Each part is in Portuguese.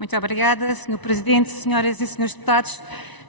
Muito obrigada, Sr. Presidente, senhoras e senhores deputados.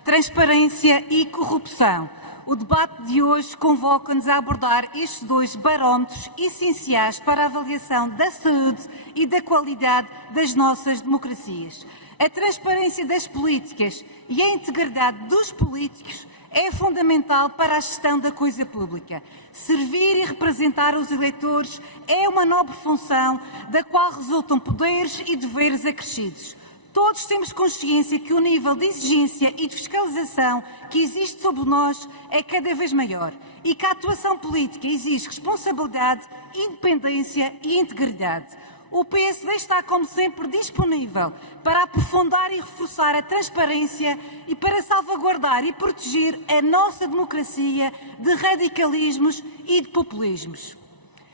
Transparência e corrupção. O debate de hoje convoca-nos a abordar estes dois barómetros essenciais para a avaliação da saúde e da qualidade das nossas democracias. A transparência das políticas e a integridade dos políticos é fundamental para a gestão da coisa pública. Servir e representar os eleitores é uma nobre função da qual resultam poderes e deveres acrescidos. Todos temos consciência que o nível de exigência e de fiscalização que existe sobre nós é cada vez maior e que a atuação política exige responsabilidade, independência e integridade. O PSD está, como sempre, disponível para aprofundar e reforçar a transparência e para salvaguardar e proteger a nossa democracia de radicalismos e de populismos.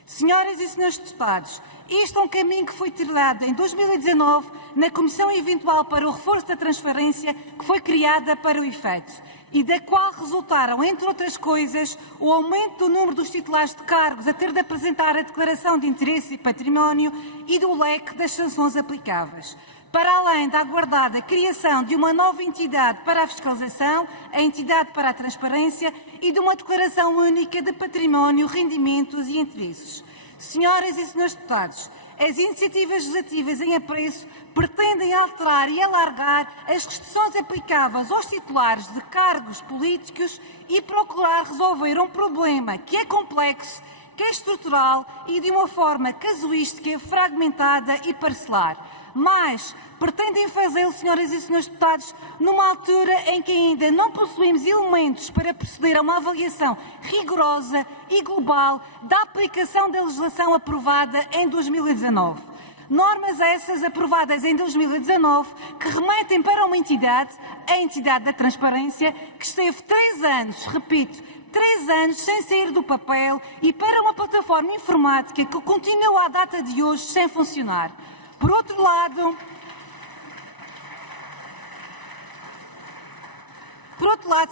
Senhoras e senhores deputados, este é um caminho que foi trilhado em 2019 na Comissão Eventual para o Reforço da Transparência, que foi criada para o efeito, e da qual resultaram, entre outras coisas, o aumento do número dos titulares de cargos a ter de apresentar a declaração de interesse e património e do leque das sanções aplicáveis. Para além da aguardada criação de uma nova entidade para a fiscalização, a entidade para a transparência e de uma declaração única de património, rendimentos e interesses. Senhoras e senhores deputados, as iniciativas legislativas em apreço pretendem alterar e alargar as restrições aplicáveis aos titulares de cargos políticos e procurar resolver um problema que é complexo, que é estrutural e de uma forma casuística, fragmentada e parcelar. Mas pretendem fazê-lo, senhoras e senhores deputados, numa altura em que ainda não possuímos elementos para proceder a uma avaliação rigorosa e global da aplicação da legislação aprovada em 2019. Normas essas aprovadas em 2019 que remetem para uma entidade, a entidade da transparência, que esteve 3 anos, repito, 3 anos sem sair do papel e para uma plataforma informática que continua à data de hoje sem funcionar. Por outro lado,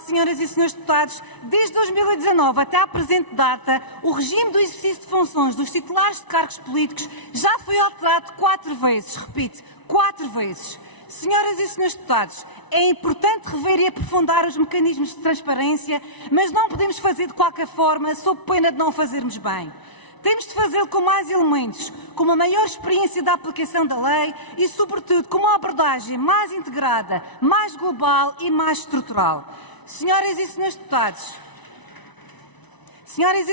senhoras e senhores deputados, desde 2019 até à presente data, o regime do exercício de funções dos titulares de cargos políticos já foi alterado 4 vezes, repito, 4 vezes. Senhoras e senhores deputados, é importante rever e aprofundar os mecanismos de transparência, mas não podemos fazer de qualquer forma, sob pena de não fazermos bem. Temos de fazê-lo com mais elementos, com uma maior experiência da aplicação da lei e, sobretudo, com uma abordagem mais integrada, mais global e mais estrutural. Senhoras e senhores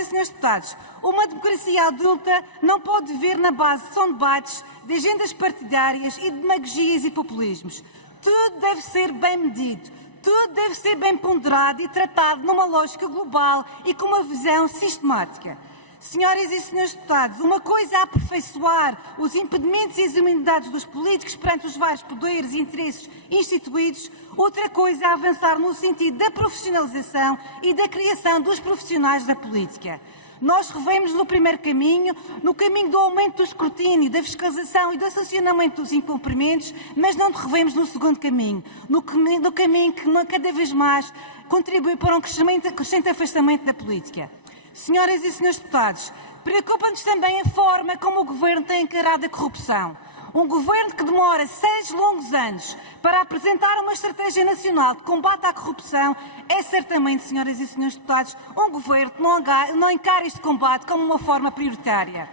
deputados, uma democracia adulta não pode viver na base de debates, de agendas partidárias e de demagogias e populismos. Tudo deve ser bem medido, tudo deve ser bem ponderado e tratado numa lógica global e com uma visão sistemática. Senhoras e senhores deputados, uma coisa é aperfeiçoar os impedimentos e as imunidades dos políticos perante os vários poderes e interesses instituídos, outra coisa é avançar no sentido da profissionalização e da criação dos profissionais da política. Nós revemos no primeiro caminho, no caminho do aumento do escrutínio, da fiscalização e do sancionamento dos incumprimentos, mas não revemos no segundo caminho, no caminho que cada vez mais contribui para um crescente afastamento da política. Senhoras e senhores deputados, preocupa-nos também a forma como o Governo tem encarado a corrupção. Um Governo que demora 6 longos anos para apresentar uma estratégia nacional de combate à corrupção é certamente, senhoras e senhores deputados, um Governo que não encara este combate como uma forma prioritária.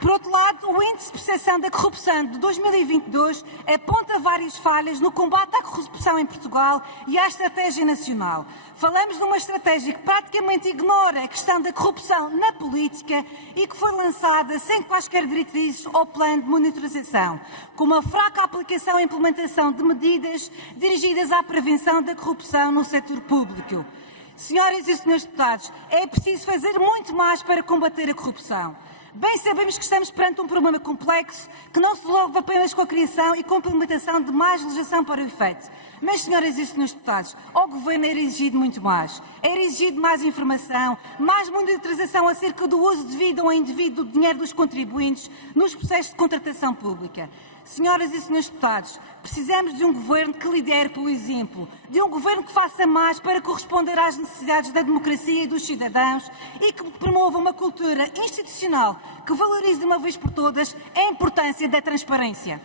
Por outro lado, o Índice de Percepção da Corrupção de 2022 aponta várias falhas no combate à corrupção em Portugal e à estratégia nacional. Falamos de uma estratégia que praticamente ignora a questão da corrupção na política e que foi lançada sem quaisquer diretrizes ou plano de monitorização, com uma fraca aplicação e implementação de medidas dirigidas à prevenção da corrupção no setor público. Senhoras e senhores deputados, é preciso fazer muito mais para combater a corrupção. Bem sabemos que estamos perante um problema complexo que não se resolve apenas com a criação e com a implementação de mais legislação para o efeito. Mas, senhoras e senhores deputados, ao Governo era exigido muito mais. Era exigido mais informação, mais monitorização acerca do uso devido ou indevido do dinheiro dos contribuintes nos processos de contratação pública. Senhoras e senhores deputados, precisamos de um Governo que lidere pelo exemplo, de um Governo que faça mais para corresponder às necessidades da democracia e dos cidadãos e que promova uma cultura institucional que valorize de uma vez por todas a importância da transparência.